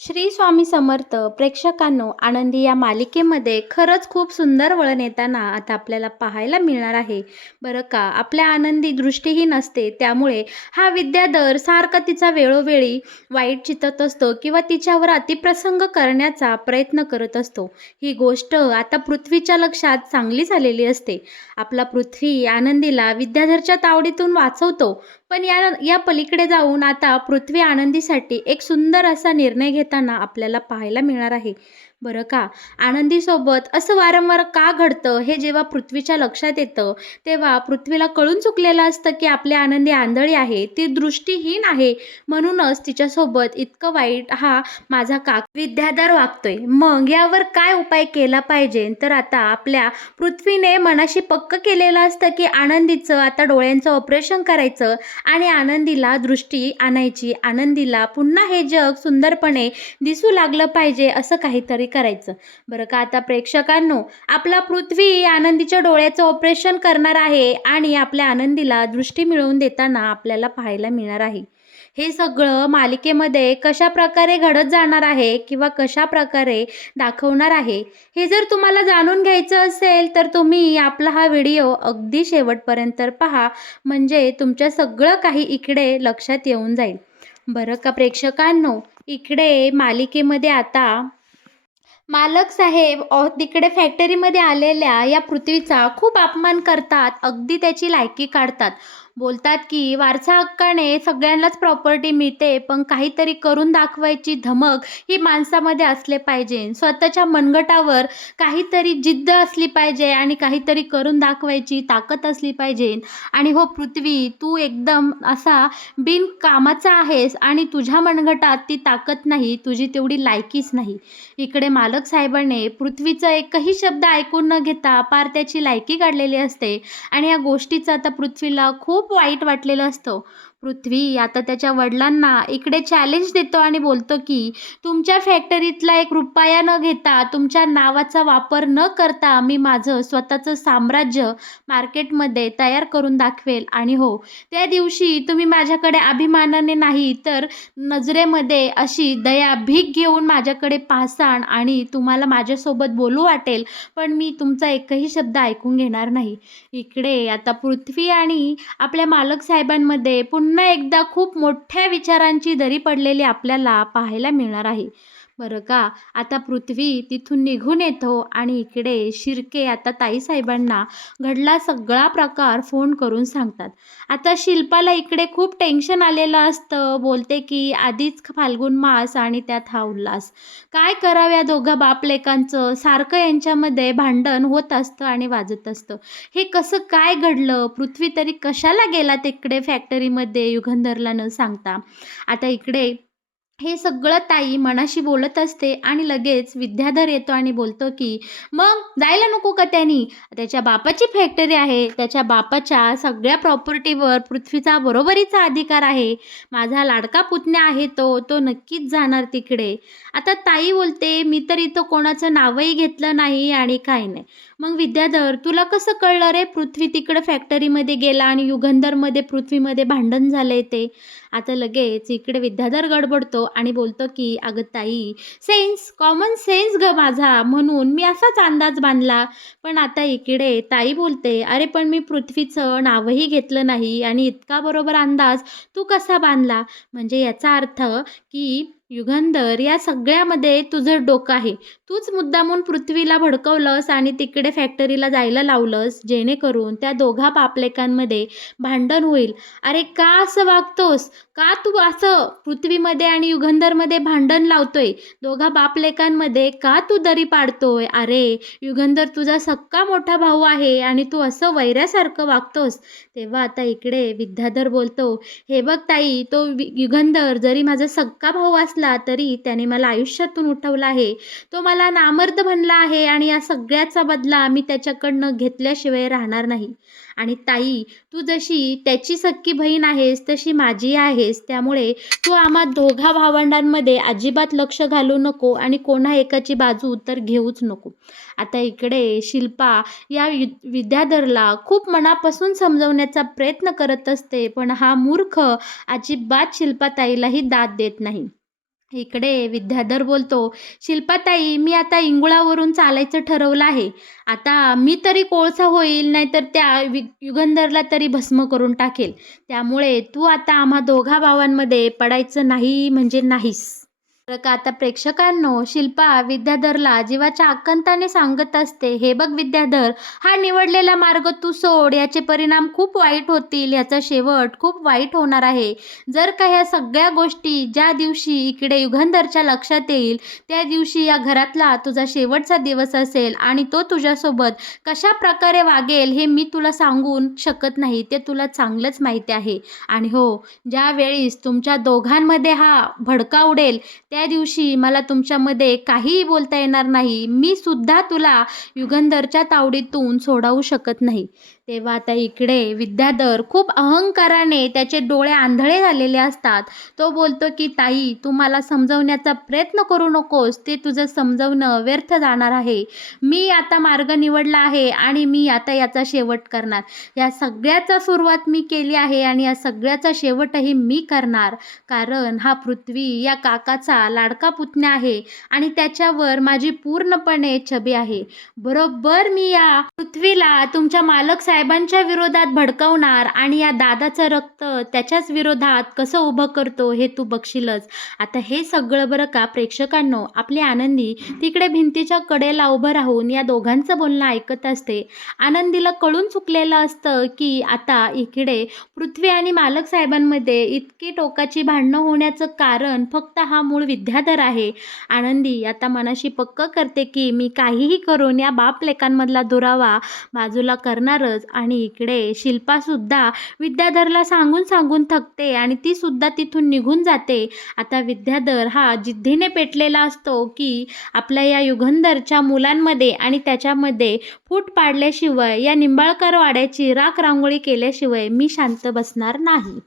श्री स्वामी समर्थ प्रेक्षकांनो, आनंदी या मालिकेमध्ये खरंच खूप सुंदर वळण येताना आता आपल्याला पाहायला मिळणार आहे. बरं का, आपल्या आनंदी दृष्टीहीन असते, त्यामुळे हा विद्याधर सारखा तिचा वेळोवेळी वाईट चित्तत असतो किंवा तिच्यावर अतिप्रसंग करण्याचा प्रयत्न करत असतो. ही गोष्ट आता पृथ्वीच्या लक्षात चांगली झालेली असते. आपला पृथ्वी आनंदीला विद्याधरच्या तावडीतून वाचवतो, पण या या पलीकडे जाऊन आता पृथ्वी आनंदीसाठी एक सुंदर असा निर्णय घेताना आपल्याला पाहायला मिळणार आहे. बरं का, आनंदीसोबत असं वारंवार का घडतं हे जेव्हा पृथ्वीच्या लक्षात येतं, तेव्हा पृथ्वीला कळून चुकलेलं असतं की आपली आनंदी आंधळी आहे, ती दृष्टीहीन आहे. म्हणूनच तिच्यासोबत इतकं वाईट हा माझा विद्याधर वागतोय. मग यावर काय उपाय केला पाहिजे? तर आता आपल्या पृथ्वीने मनाशी पक्क केलेलं असतं की आनंदीचं आता डोळ्यांचं ऑपरेशन करायचं आणि आनंदीला दृष्टी आणायची. आनंदीला पुन्हा हे जग सुंदरपणे दिसू लागलं पाहिजे, असं काहीतरी करायचं. बरं का, आता प्रेक्षकांनो, आपला पृथ्वी आनंदीच्या डोळ्याचं ऑपरेशन करणार आहे आणि आपल्या आनंदीला दृष्टी मिळवून देताना आपल्याला पाहायला मिळणार आहे. हे सगळं मालिकेमध्ये कशाप्रकारे घडत जाणार आहे किंवा कशाप्रकारे दाखवणार आहे, हे जर तुम्हाला जाणून घ्यायचं असेल तर तुम्ही आपला हा व्हिडिओ अगदी शेवटपर्यंत पहा. म्हणजे तुमच्या सगळं काही इकडे लक्षात येऊन जाईल. बरं का प्रेक्षकांनो, इकडे मालिकेमध्ये आता मालक साहेब तिकडे फॅक्टरीमध्ये आलेल्या या पृथ्वीचा खूप अपमान करतात, अगदी त्याची लायकी काढतात. बोलतात की वारसा हक्काने सगळ्यांनाच प्रॉपर्टी मिळते, पण काहीतरी करून दाखवायची धमक ही माणसामध्ये असले पाहिजे. स्वतःच्या मनगटावर काहीतरी जिद्द असली पाहिजे आणि काहीतरी करून दाखवायची ताकद असली पाहिजे. आणि हो पृथ्वी, तू एकदम असा बिनकामाचा आहेस आणि तुझ्या मनगटात ती ताकद नाही, तुझी तेवढी लायकीच नाही. इकडे मालक साहेबांनी पृथ्वीचा एकही शब्द ऐकून न घेता पार त्याची लायकी काढलेली असते आणि या गोष्टीचं आता पृथ्वीला खूप वाईट वाटलेलं असतं. पृथ्वी आता त्याच्या वडिलांना इकडे चॅलेंज देतो आणि बोलतो की तुमच्या फॅक्टरीतला एक रुपया न घेता, तुमच्या नावाचा वापर न करता मी माझं स्वतःचं साम्राज्य मार्केटमध्ये तयार करून दाखवेल. आणि हो, त्या दिवशी तुम्ही माझ्याकडे अभिमानाने नाही तर नजरेमध्ये अशी दया भीक घेऊन माझ्याकडे पाहसाल आणि तुम्हाला माझ्यासोबत बोलू वाटेल, पण मी तुमचा एकही शब्द ऐकून घेणार नाही. इकडे आता पृथ्वी आणि आपल्या मालक साहेबांमध्ये पुन्हा एकदा खूप मोठ्या विचारांची दरी पडलेली आपल्याला पाहायला मिळणार आहे. बरं का, आता पृथ्वी तिथून निघून येतो आणि इकडे शिर्के आता ताईसाहेबांना घडला सगळा प्रकार फोन करून सांगतात. आता शिल्पाला इकडे खूप टेन्शन आलेलं असतं. बोलते की आधीच फाल्गुन मास आणि त्यात हा उल्हास. काय करावं या दोघं बापलेकांचं? सारखं यांच्यामध्ये भांडण होत असतं आणि वाजत असतं. हे कसं काय घडलं? पृथ्वी तरी कशाला गेला तिकडे फॅक्टरीमध्ये युगंधरला न सांगता? आता इकडे हे सगळं ताई मनाशी बोलत असते आणि लगेच विद्याधर येतो आणि बोलतो की मग जायला नको का त्यांनी? त्याच्या बापाची फॅक्टरी आहे, त्याच्या बापाच्या सगळ्या प्रॉपर्टीवर पृथ्वीचा बरोबरीचा अधिकार आहे. माझा लाडका पुतण्या आहे, तो तो नक्कीच जाणार तिकडे. आता ताई बोलते मी तर इथं कोणाचं नावही घेतलं नाही आणि काही नाही. मग विद्याधर, तुला कसं कळलं रे पृथ्वी तिकडं फॅक्टरीमध्ये गेला आणि युगंधरमध्ये पृथ्वीमध्ये भांडण झाले ते? आता लगेच इकडे विद्याधर गडबडतो आणि बोलतो की अगं ताई, सेन्स, कॉमन सेन्स ग माझा, म्हणून मी असाच अंदाज बांधला. पण आता इकडे ताई बोलते, अरे पण मी पृथ्वीचं नावही घेतलं नाही आणि इतका बरोबर अंदाज तू कसा बांधला? म्हणजे याचा अर्थ की युगंधर, या सगळ्यामध्ये तुझं डोकं आहे. तूच मुद्दामून पृथ्वीला भडकवलंस आणि तिकडे फॅक्टरीला जायला लावलंस, जेणेकरून त्या दोघा बापलेकांमध्ये भांडण होईल. अरे का असं वागतोस? का तू असं पृथ्वीमध्ये आणि युगंधरमध्ये भांडण लावतोय? दोघा बापलेकांमध्ये का तू दरी पाडतोय? अरे युगंधर तुझा सक्का मोठा भाऊ आहे आणि तू असं वैऱ्यासारखं वागतोस. तेव्हा आता इकडे विद्याधर बोलतो, हे बघ ताई, तो युगंधर जरी माझा सक्का भाऊ असला तरी त्याने मला आयुष्यातून उठवलं आहे. तो मला नामर्द म्हणला आहे आणि या सगळ्याचा बदला मी त्याच्याकडनं घेतल्याशिवाय राहणार नाही. आणि ताई, तू जशी त्याची सख्खी बहीण आहेस तशी माझी आहेस, त्यामुळे तू आम्हा दोघा भावंडांमध्ये अजिबात लक्ष घालू नको आणि कोणा एकाची बाजू तर घेऊच नको. आता इकडे शिल्पा या विद्याधरला खूप मनापासून समजवण्याचा प्रयत्न करत असते, पण हा मूर्ख अजिबात शिल्पाताईलाही दाद देत नाही. इकडे विद्याधर बोलतो, शिल्पाताई मी आता इंगुळावरून चालायचं ठरवलं आहे. आता मी तरी कोळसा होईल, नाहीतर त्या युगंधरला तरी भस्म करून टाकेल. त्यामुळे तू आता आम्हा दोघा भावांमध्ये पडायचं नाही म्हणजे नाहीस. बरं का आता प्रेक्षकांनो, शिल्पा विद्याधरला जीवाच्या आकांताने सांगत असते, हे बघ विद्याधर, हा निवडलेला मार्ग तू सोड. याचे परिणाम खूप वाईट होतील. याचा शेवट खूप वाईट होणार आहे. जर का ह्या सगळ्या गोष्टी ज्या दिवशी इकडे युगंधरच्या लक्षात येईल, त्या दिवशी या घरातला तुझा शेवटचा दिवस असेल आणि तो तुझ्यासोबत कशा प्रकारे वागेल हे मी तुला सांगून शकत नाही. ते तुला चांगलंच माहिती आहे. आणि हो, ज्या वेळीस तुमच्या दोघांमध्ये हा भडका उडेल, त्या दिवशी मला तुमच्यामध्ये काहीही बोलता येणार नाही. मी सुद्धा तुला युगंधरच्या तावडीतून सोडवू शकत नाही. तेव्हा आता इकडे विद्याधर खूप अहंकाराने त्याचे डोळे आंधळे झालेले असतात. तो बोलतो की ताई, तू मला समजवण्याचा प्रयत्न करू नकोस. ते तुझं समजवणं व्यर्थ जाणार आहे. मी आता मार्ग निवडला आहे आणि मी आता याचा शेवट करणार. या सगळ्याचा सुरुवात मी केली आहे आणि या सगळ्याचा शेवटही मी करणार. कारण हा पृथ्वी या काकाचा लाडका पुतण्या आहे आणि त्याच्यावर माझी पूर्णपणे छबी आहे. बरोबर मी या पृथ्वीला तुमच्या मालक साहेबांच्या विरोधात भडकवणार आणि या दादाचं रक्त त्याच्याच विरोधात कसं उभं करतो हे तू बघशीलच. आता हे सगळं बरं का प्रेक्षकांनो, आपली आनंदी तिकडे भिंतीच्या कडेला उभं राहून या दोघांचं बोलणं ऐकत असते. आनंदीला कळून चुकलेलं असतं की आता इकडे पृथ्वी आणि मालक साहेबांमध्ये इतकी टोकाची भांडणं होण्याचं कारण फक्त हा मूळ विद्याधर आहे. आनंदी आता मनाशी पक्क करते की मी काहीही करून या बाप लेकांमधला दुरावा बाजूला करणारच. आणि इकडे शिल्पासुद्धा विद्याधरला सांगून सांगून थकते आणि ती सुद्धा तिथून निघून जाते. आता विद्याधर हा जिद्दीने पेटलेला असतो की आपल्या या युगंधरच्या मुलांमध्ये आणि त्याच्यामध्ये फूट पाडल्याशिवाय, या निंबाळकर वाड्याची राख रांगोळी केल्याशिवाय मी शांत बसणार नाही.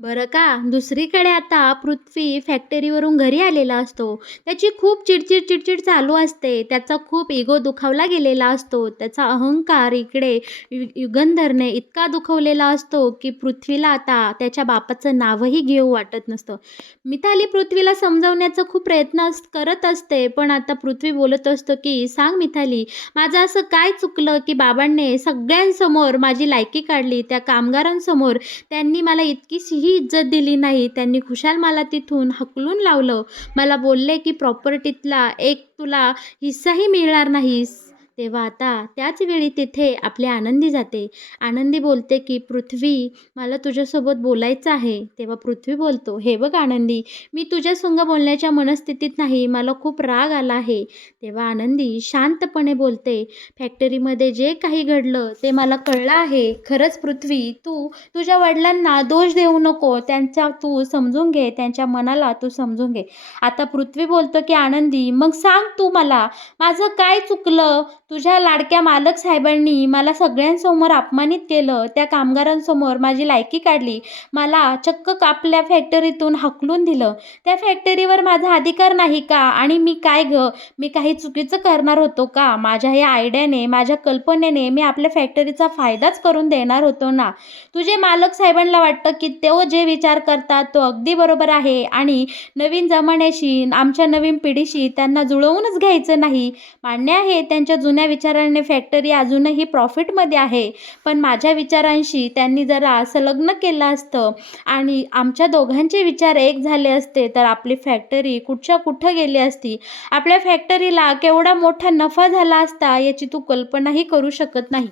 बरं का दुसरीकडे आता पृथ्वी फॅक्टरीवरून घरी आलेला असतो. त्याची खूप चिडचिड चिडचिड चालू असते. त्याचा खूप इगो दुखावला गेलेला असतो. त्याचा अहंकार इकडे युगंधरने इतका दुखवलेला असतो की पृथ्वीला आता त्याच्या बापाचं नावही घेऊ वाटत नसतं. मिताली पृथ्वीला समजावण्याचा खूप प्रयत्न करत असते, पण आता पृथ्वी बोलत असतो की सांग मिताली, माझं असं काय चुकलं की बाबांनी सगळ्यांसमोर माझी लायकी काढली, त्या कामगारांसमोर त्यांनी मला इतकीशी इज्जत दिली नाही. त्यांनी खुशाल मला तिथून हकलून लावलं. मला बोलले की प्रॉपर्टीतला एक तुला हिस्साही मिळणार नाहीस. तेव्हा आता त्याच वेळी तिथे आपली आनंदी जाते. आनंदी बोलते की पृथ्वी, मला तुझ्यासोबत बोलायचं आहे. तेव्हा पृथ्वी बोलतो, हे बघ आनंदी, मी तुझ्या संग बोलण्याच्या मनस्थितीत नाही. मला खूप राग आला आहे. तेव्हा आनंदी शांतपणे बोलते, फॅक्टरीमध्ये जे काही घडलं ते मला कळलं आहे. खरंच पृथ्वी, तू तुझ्या वडिलांना दोष देऊ नको. त्यांच्या तू समजून घे, त्यांच्या मनाला तू समजून घे. आता पृथ्वी बोलतो की आनंदी, मग सांग तू मला, माझं काय चुकलं? तुझ्या लाडक्या मालक साहेबांनी मला सगळ्यांसमोर अपमानित केलं. त्या कामगारांसमोर माझी लायकी काढली. मला चक्क आपल्या फॅक्टरीतून हाकलून दिलं. त्या फॅक्टरीवर माझा अधिकार नाही का? आणि मी काय गं, मी काही चुकीचं करणार होतो का? माझ्या या आयडियाने, माझ्या कल्पनेने मी आपल्या फॅक्टरीचा फायदाच करून देणार होतो ना. तुझे मालक साहेबांना वाटतं की तो जे विचार करतात तो अगदी बरोबर आहे आणि नवीन जमान्याशी, आमच्या नवीन पिढीशी त्यांना जुळवूनच घ्यायचं नाही. मान्य आहे, त्यांच्या जुन्या विचारांनी फॅक्टरी अजूनही प्रॉफिटमध्ये आहे, पण माझ्या विचारांशी त्यांनी जरा संलग्न केलं असतं आणि आमच्या दोघांचे विचार एक झाले असते तर आपली फॅक्टरी कुठच्या कुठं गेली असती. आपल्या फॅक्टरीला केवढा मोठा नफा झाला असता याची तू कल्पनाही करू शकत नाही.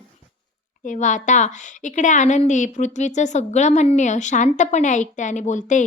तेव्हा आता इकडे आनंदी पृथ्वीचं सगळं म्हणणं शांतपणे ऐकते आणि बोलते,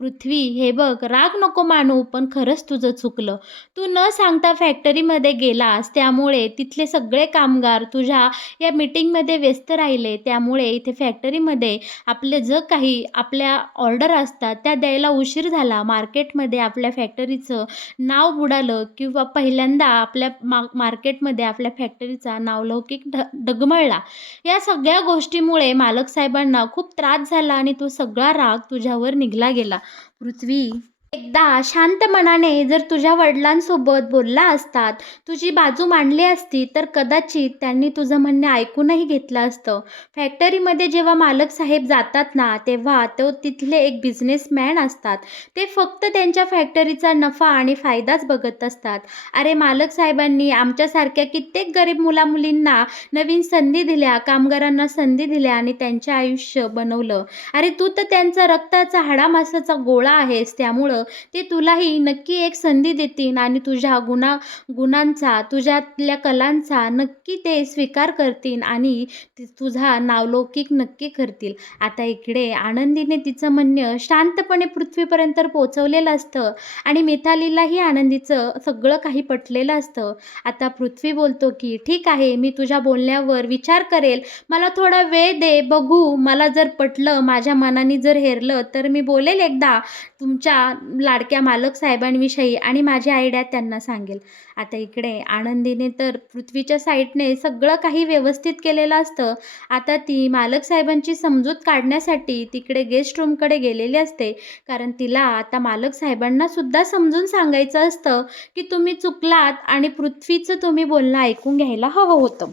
पृथ्वी हे बघ, राग नको मानू, पण खरंच तुझं चुकलं. तू न सांगता फॅक्टरीमध्ये गेलास, त्यामुळे तिथले सगळे कामगार तुझ्या या मीटिंगमध्ये व्यस्त राहिले. त्यामुळे इथे फॅक्टरीमध्ये आपले जे काही आपल्या ऑर्डर असतात त्या द्यायला उशीर झाला. मार्केटमध्ये आपल्या फॅक्टरीचं नाव बुडालं किंवा पहिल्यांदा आपल्या मार्केटमध्ये आपल्या फॅक्टरीचा नावलौकिक डगमळला. या सगळ्या गोष्टीमुळे मालक साहेबांना खूप त्रास झाला आणि तो सगळा राग तुझ्यावर निघला गेला. पृथ्वी एकदा शांत मनाने जर तुझ्या वडिलांसोबत बोलला असतात, तुझी बाजू मांडली असती, तर कदाचित त्यांनी तुझं म्हणणं ऐकूनही घेतलं असतं. फॅक्टरीमध्ये जेव्हा मालक साहेब जातात ना, तेव्हा तो तिथले एक बिझनेसमॅन असतात. ते फक्त त्यांच्या फॅक्टरीचा नफा आणि फायदाच बघत असतात. अरे मालक साहेबांनी आमच्यासारख्या कित्येक गरीब मुला-मुलींना नवीन संधी दिल्या, कामगारांना संधी दिल्या आणि त्यांचे आयुष्य बनवलं. अरे तू तर त्यांचा रक्ताचा हाडामासाचा गोळा आहेस, त्यामुळं ते तुलाही नक्की एक संधी देतील आणि तुझ्या गुणांचा, तुझ्यातल्या कलांचा नक्की ते स्वीकार करतील आणि तुझा नावलौकिक नक्की करतील. आता इकडे आनंदीने तिचं म्हणणं शांतपणे पृथ्वीपर्यंत पोहोचवलेलं असतं आणि मितालीलाही आनंदीचं सगळं काही पटलेलं असतं. आता पृथ्वी बोलतो की ठीक आहे, मी तुझ्या बोलण्यावर विचार करेल. मला थोडा वेळ दे, बघू मला जर पटलं, माझ्या मनाने जर हेरलं, तर मी बोलेल एकदा तुमच्या लाडक्या मालक साहेबांविषयी आणि माझी आयडिया त्यांना सांगेल. आता इकडे आनंदीने तर पृथ्वीच्या साईडने सगळं काही व्यवस्थित केलेलं असतं. आता ती मालक साहेबांची समजूत काढण्यासाठी तिकडे गेस्ट रूमकडे गेलेली असते. कारण तिला आता मालक साहेबांना सुद्धा समजून सांगायचं असतं, की तुम्ही चुकलात आणि पृथ्वीचं तुम्ही बोलणं ऐकून घ्यायला हवं होतं.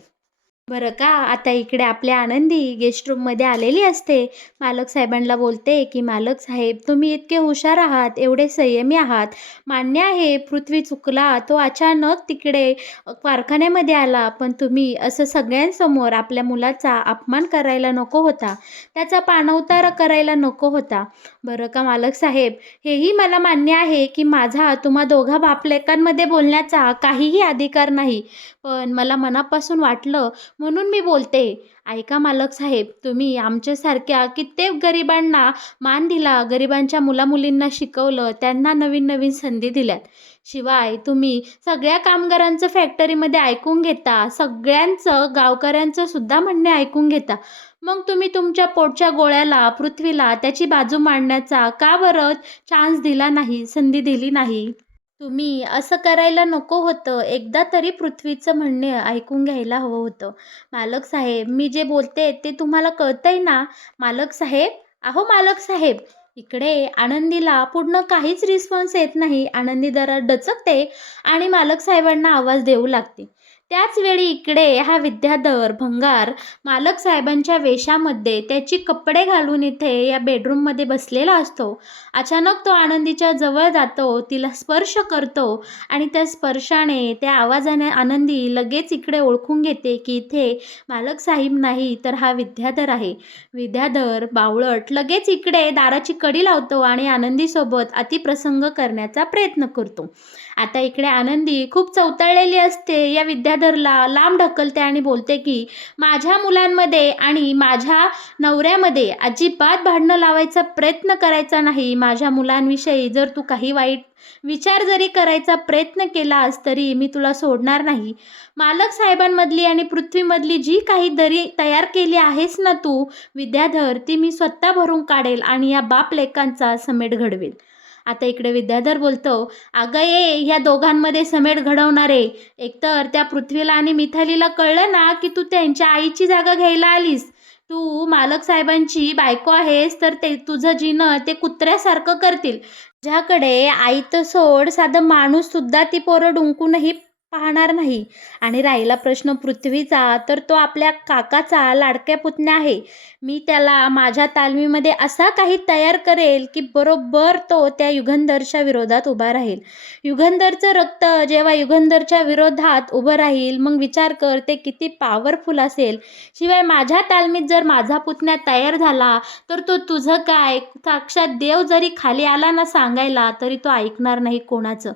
बरं का, आता इकडे आपली आनंदी गेस्ट रूममध्ये आलेली असते. मालक साहेबांना बोलते, की "मालक साहेब, तुम्ही इतके हुशार आहात, एवढे संयमी आहात. मान्य आहे, पृथ्वी चुकला. तो अचानक तिकडे कारखान्यामध्ये आला. पण तुम्ही असं सगळ्यांसमोर आपल्या मुलाचा अपमान करायला नको होता. त्याचा पाणउतारा करायला नको होता. बरं का मालक साहेब, हेही मला मान्य आहे, की माझा तुम्हा दोघा बापलेकांमध्ये बोलण्याचा काहीही अधिकार नाही. पण मला मनापासून वाटलं म्हणून मी बोलते. ऐका मालक साहेब, तुम्ही आमच्यासारख्या कित्येक गरिबांना मान दिला, गरिबांच्या मुला-मुलींना शिकवलं, त्यांना नवीन-नवीन संधी दिल्यात. शिवाय तुम्ही सगळ्या कामगारांचं फॅक्टरीमध्ये ऐकून घेता, सगळ्यांचं गावकऱ्यांचं सुद्धा म्हणणे ऐकून घेता. मग तुम्ही तुमच्या पोटच्या गोळ्याला, पृथ्वीला त्याची बाजू मांडण्याचा का बरं चान्स दिला नाही, संधी दिली नाही? तुम्ही असं करायला नको होतं. एकदा तरी पृथ्वीचं म्हणणे ऐकून घ्यायला हवं होतं. मालक साहेब, मी जे बोलते ते तुम्हाला कळतंय ना? मालक साहेब, अहो मालक साहेब. इकडे आनंदीला पूर्ण काहीच रिस्पॉन्स येत नाही. आनंदी जरा डचकते आणि मालक साहेबांना आवाज देऊ लागते. त्याच वेळी इकडे हा विद्याधर भंगार मालक साहेबांच्या वेशामध्ये त्याची कपडे घालून इथे या बेडरूममध्ये बसलेला असतो. अचानक तो आनंदीच्या जवळ जातो, तिला स्पर्श करतो आणि त्या स्पर्शाने, त्या आवाजाने आनंदी लगेच इकडे ओळखून घेते, की इथे मालक साहेब नाही तर हा विद्याधर आहे. विद्याधर बावळट लगेच इकडे दाराची कडी लावतो आणि आनंदीसोबत अतिप्रसंग करण्याचा प्रयत्न करतो. आता इकडे आनंदी खूप चवताळलेली असते. या विद्याधरला लांब ढकलते आणि बोलते, की माझ्या मुलांमध्ये आणि माझ्या नवऱ्यामध्ये अजिबात भांडणं लावायचा प्रयत्न करायचा नाही. माझ्या मुलांविषयी जर तू काही वाईट विचार जरी करायचा प्रयत्न केलास, तरी मी तुला सोडणार नाही. मालक साहेबांमधली आणि पृथ्वीमधली जी काही दरी तयार केली आहेस ना तू, विद्याधर, ती मी स्वतः भरून काढेल आणि या बाप-लेकांचा समेट घडवेल. आता इकडे विद्याधर बोलतो, "अगं ये, ह्या दोघांमध्ये समेट घडवणारे. एकतर त्या पृथ्वीला आणि मिथालीला कळलं ना, की तू त्यांच्या आईची जागा घ्यायला आलीस. तू मालक साहेबांची बायको आहेस, तर ते तुझं जीणं ते कुत्र्यासारखं करतील. तुझ्याकडे आई तर सोड, साधं माणूससुद्धा ती पोरं डुंकूनही पाहणार नाही. आणि राहिला प्रश्न पृथ्वीचा, तर तो आपल्या काकाचा लाडक्या पुतण्या आहे. मी त्याला माझ्या तालमीमध्ये असा काही तयार करेल, की बरोबर तो त्या युगंधरच्या विरोधात उभा राहील. युगंधरचं रक्त जेव्हा युगंधरच्या विरोधात उभं राहील, मग विचार कर ते किती पॉवरफुल असेल. शिवाय माझ्या तालमीत जर माझा पुतण्या तयार झाला, तर तो तुझं काय, साक्षात देव जरी खाली आला ना सांगायला, तरी तो ऐकणार नाही कोणाचं."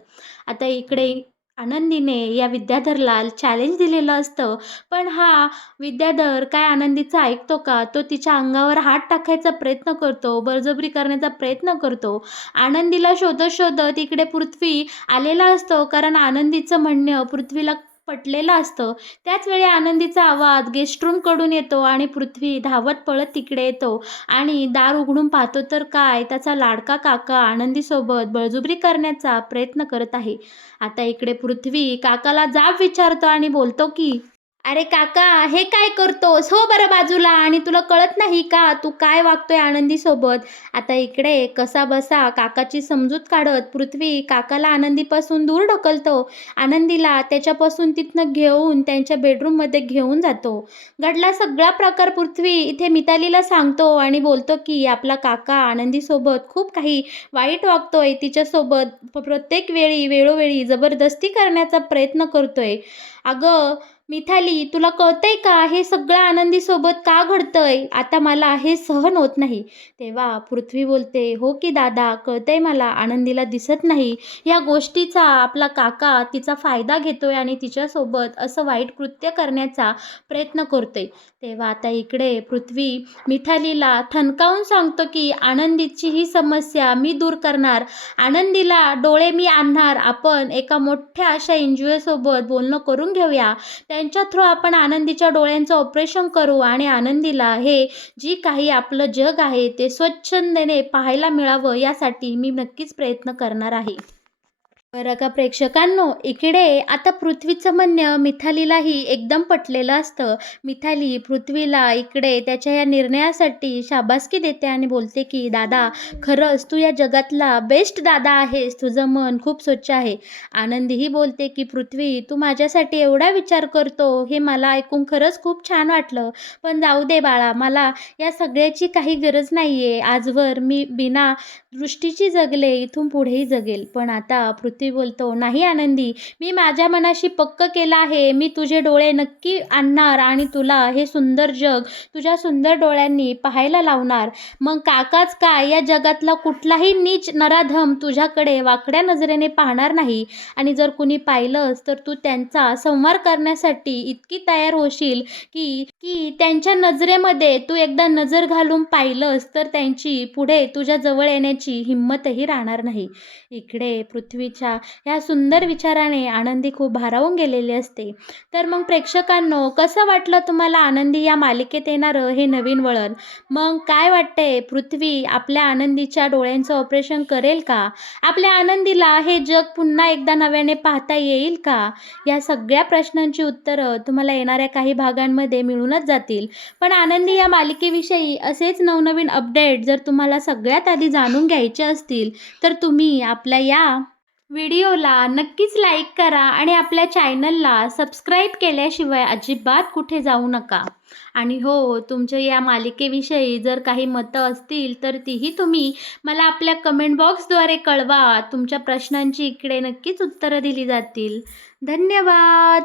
आता इकडे आनंदीने या विद्याधरला चॅलेंज दिलेलं असतं. पण हा विद्याधर काय आनंदीचं ऐकतो का? तो तिच्या अंगावर हात टाकायचा प्रयत्न करतो, बळजबरी करण्याचा प्रयत्न करतो. आनंदीला शोधत शोधत इकडे पृथ्वी आलेला असतो, कारण आनंदीचं म्हणणं पृथ्वीला पटलेलं असतं. त्याच वेळी आनंदीचा आवाज गेस्ट रूमकडून येतो आणि पृथ्वी धावत पळत तिकडे येतो आणि दार उघडून पाहतो, तर काय, त्याचा लाडका काका आनंदीसोबत बळजुबरी करण्याचा प्रयत्न करत आहे. आता इकडे पृथ्वी काकाला जाब विचारतो आणि बोलतो, की "अरे काका, हे काय करतोस? हो बरं बाजूला आणि तुला कळत नाही का? तू काय वागतोय आनंदीसोबत?" आता इकडे कसाबसा काकाची समजूत काढत पृथ्वी काकाला आनंदीपासून दूर ढकलतो. आनंदीला त्याच्यापासून तिथनं घेऊन त्यांच्या बेडरूममध्ये घेऊन जातो. घडला सगळा प्रकार पृथ्वी इथे मितालीला सांगतो आणि बोलतो की आपला काका आनंदीसोबत खूप काही वाईट वागतोय. तिच्यासोबत प्रत्येक वेळी, वेळोवेळी जबरदस्ती करण्याचा प्रयत्न करतोय. "अगं मिथाली, तुला कळतंय का हे सगळं आनंदीसोबत का घडतंय? आता मला हे सहन होत नाही." तेव्हा पृथ्वी बोलते, "हो की दादा, कळतंय मला. आनंदीला दिसत नाही या गोष्टीचा आपला काका तिचा फायदा घेतोय आणि तिच्यासोबत असं वाईट कृत्य करण्याचा प्रयत्न करतोय." तेव्हा आता इकडे पृथ्वी मिथालीला ठणकावून सांगतो की आनंदीची ही समस्या मी दूर करणार. आनंदीला डोळे मी आणणार. आपण एका मोठ्या अशा एन-जी-ओसोबत बोलणं करून घेऊया. त्यांच्या थ्रू आपण आनंदीच्या डोळ्यांचं ऑपरेशन करू आणि आनंदीला हे जी काही आपलं जग आहे ते स्वच्छंदेने पाहायला मिळावं यासाठी मी नक्कीच प्रयत्न करणार आहे. बरं का प्रेक्षकांनो, इकडे आता पृथ्वीचं म्हणणं मिथालीलाही एकदम पटलेलं असतं. मिथाली पृथ्वीला इकडे त्याच्या या निर्णयासाठी शाबासकी देते आणि बोलते की दादा, खरंच तू या जगातला बेस्ट दादा आहेस. तुझं मन खूप स्वच्छ आहे. आनंदीही बोलते की पृथ्वी, तू माझ्यासाठी एवढा विचार करतो हे मला ऐकून खरंच खूप छान वाटलं. पण जाऊ दे बाळा, मला या सगळ्याची काही गरज नाही आहे. आजवर मी बिना दृष्टीची जगले, इथून पुढेही जगेल. पण आता पृथ्वी बोलतो, "नाही आनंदी, मी माझ्या मनाशी पक्क केलं आहे. मी तुझे डोळे नक्की आणणार आणि तुला हे सुंदर जग तुझ्या सुंदर डोळ्यांनी पाहायला लावणार. मग काकाच काय, या जगातला कुठलाही नीच नराधम तुझ्याकडे वाकड्या नजरेने पाहणार नाही आणि जर कुणी पाहिलंच तर तू त्यांचा संहार करण्यासाठी इतकी तयार होशील की की त्यांच्या नजरेमध्ये तू एकदा नजर घालून पाहिलंस तर त्यांची पुढे तुझ्या जवळ येण्याची हिंमतही राहणार नाही." इकडे पृथ्वीच्या ह्या सुंदर विचाराने आनंदी खूप भारावून गेलेली असते. तर मग प्रेक्षकांनो, कसं वाटलं तुम्हाला आनंदी या मालिकेत येणारं हे नवीन वळण? मग काय वाटतंय, पृथ्वी आपल्या आनंदीच्या डोळ्यांचं ऑपरेशन करेल का? आपल्या आनंदीला हे जग पुन्हा एकदा नव्याने पाहता येईल का? या सगळ्या प्रश्नांची उत्तरं तुम्हाला येणाऱ्या काही भागांमध्ये मिळूनच जातील. पण आनंदी या मालिकेविषयी असेच नवनवीन अपडेट जर तुम्हाला सगळ्यात आधी जाणून घ्यायचे असतील, तर तुम्ही आपल्या या व्हिडिओला नक्कीच लाईक करा आणि आपल्या चॅनलला सबस्क्राईब केल्याशिवाय अजिबात कुठे जाऊ नका. आणि हो, तुमच्या या मालिकेविषयी जर काही मतं असतील, तर तीही तुम्ही मला आपल्या कमेंट बॉक्सद्वारे कळवा. तुमच्या प्रश्नांची इकडे नक्कीच उत्तरं दिली जातील. धन्यवाद.